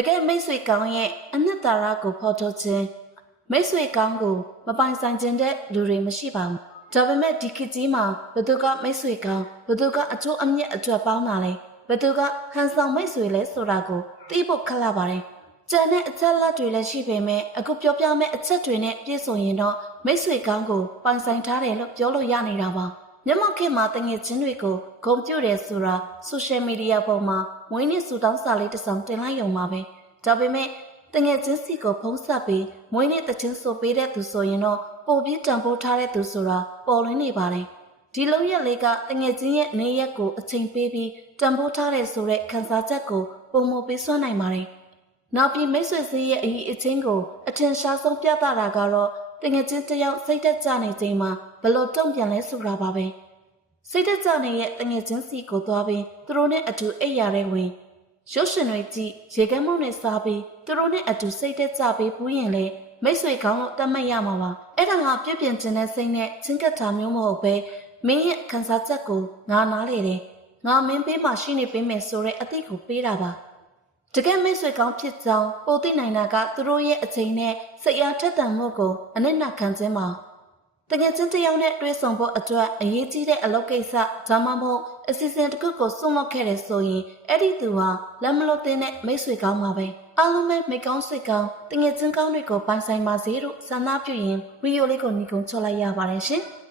တကယ်မိတ်ဆွေကောင်းရဲ့အနှစ်သာရကိုဖော်ထုတ်ခြင်းမိတ်ဆွေကောင်းကိုမပိုင်ဆိုင်ခြင်းတဲ့လူတွေမရှိပါဘူးဒါပေမဲ့ဒီခေတ်ကြီးမှာဘသူကမိတ်ဆွေကောင်းဘသူကအကျိုးအမြတ်အတွက်ပေါင်းတာလဲဘသူကဟန်ဆောင်မိတ်ဆွေလဲဆိုတာကိုသိဖို့ခက်လာပါတယ်ကျန်တဲ့အချက်လက်တွေလည်းရှိပေမဲ့အခုပြောပြမယ့်အချက်တွေနဲ့ပြည့်စုံရင်တော့မိတ်ဆွေကောင်းကိုပိုင်ဆိုင်ထားတယ်လို့ပြောလို့ရနေတာပါ မျက်မှောက်ခေတ်မှာတငယ်ချင်းတွေကိုဂုံပြို့တယ်ဆိုတာဆိုရှယ်မီဒီယာပေါ်မှာဝင်းနဲ့စူတောင်းစာလေးတစ်စောင်တင်လိုက်ရုံပါပဲဒါပေမဲ့တငယ်ချင်းစီကိုဖုံးဆက်ပြီးမွေးနေ့တချင်းဆိုပေးတဲ့သူဆိုရင်တော့ပိုပြီးတန်ဖိုးထားတဲ့သူဆိုတာပေါ်လွင်နေပါတယ်ဒီလုံးရက်လေးကတငယ်ချင်းရဲ့နေရက်ကိုအချိန်ပေးပြီးတန်ဖိုးထားတဲ့ဆိုတဲ့ခံစားချက်ကိုပုံမပေးစွမ်းနိုင်ပါတယ်နောက်ပြီးမိတ်ဆွေစည်းရဲ့အရေးအချင်းကိုအထင်ရှားဆုံးပြသတာကတော့ တငယ်ချင်းတစ်ယောက်စိတ်သက်ကြနေချိန်မှာဘယ်လို့တုံ့ပြန်လဲဆိုတာပါပဲစိတ်သက်ကြနေတဲ့တငယ်ချင်းစီကိုသွားပြီးသူတို့နဲ့အတူအိပ်ရာတဲ့ဝင်ရုပ်ရှင်တွေကြည့်ရေကမ်းမုံနဲ့စားပြီးသူတို့နဲ့အတူစိတ်သက်ကြပြီးဘူးရင်လေမိတ်ဆွေကောင်းလို့တတ်မှတ်ရမှာပါအဲ့ဒါဟာပြည့်ပြင်းခြင်းတဲ့စိတ်နဲ့ချင်းကပ်တာမျိုးမဟုတ်ပဲမင်းရဲ့ခံစားချက်ကိုငါနားလေတယ်ငါမင်းပေးမှရှိနေပေးမယ်ဆိုတဲ့အသိကိုပေးတာပါ တကယ်မိတ်ဆွေကောင်းဖြစ်ကြောင်းပိုသိနိုင်တာကသူတို့ရဲ့အချိန်နဲ့စိတ်အားထက်သန်မှုကိုအနစ်နာခံခြင်းပါတကယ်ချင်းတစ်ယောက်နဲ့တွေ့ဆုံဖို့အတွက်အရေးကြီးတဲ့အလုပ်ကိစ္စဒါမှမဟုတ်အစီအစဉ်တစ်ခုကိုစွန့်လွတ်ခဲ့တယ်ဆိုရင်အဲ့ဒီသူဟာလက်မလွတ်တဲ့မိတ်ဆွေကောင်းပါပဲအားလုံးပဲမိကောင်းဆွေကောင်းတကယ်ချင်းကောင်းတွေကိုပိုင်ဆိုင်ပါစေလို့ဆန္ဒပြုရင်ဗီဒီယိုလေးကိုညီကုန်းချလိုက်ရပါတယ်ရှင်။